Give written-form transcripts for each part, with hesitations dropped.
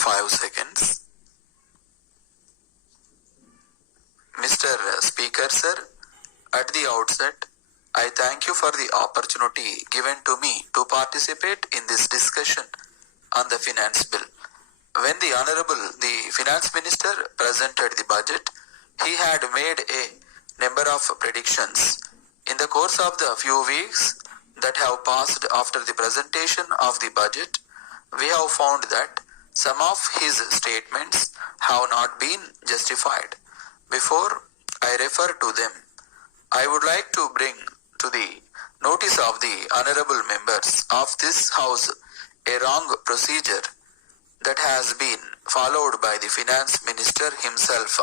5 seconds. Mr. Speaker, sir, at the outset, I thank you for the opportunity given to me to participate in this discussion on the finance bill. When the Finance Minister presented the budget, he had made a number of predictions. In the course of the few weeks that have passed after the presentation of the budget, we have found that some of his statements have not been justified. Before I refer to them, I would like to bring to the notice of the honorable members of this House a wrong procedure that has been followed by the Finance Minister himself.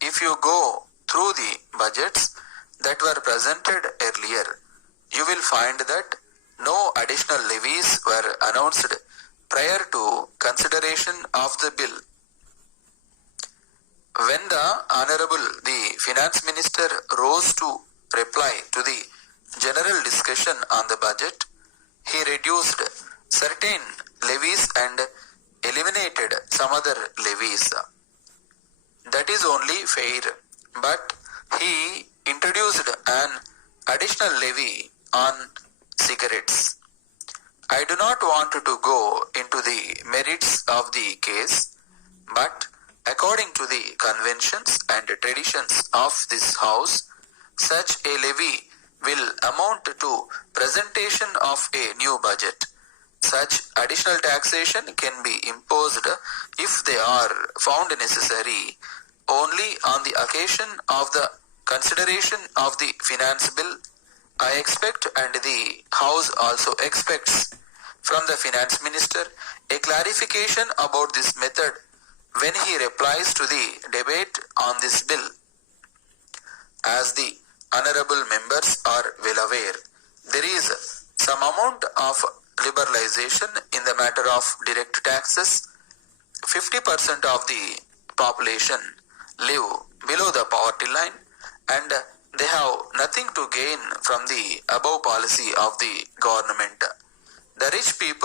If you go through the budgets that were presented earlier, you will find that no additional levies were announced prior to consideration of the bill. When the Finance Minister rose to reply to the general discussion on the budget, he reduced certain levies and eliminated some other levies. That is only fair, but he introduced an additional levy on cigarettes. I do not want to go into the merits of the case, but according to the conventions and traditions of this House, such a levy will amount to presentation of a new budget. Such additional taxation can be imposed if they are found necessary only on the occasion of the consideration of the finance bill. I expect, and the House also expects, from the Finance Minister a clarification about this method when he replies to the debate on this bill. As the honorable members are well aware, there is some amount of liberalization in the matter of direct taxes. 50% of the population live below the poverty line and they have nothing to gain from the above policy of the government. The rich people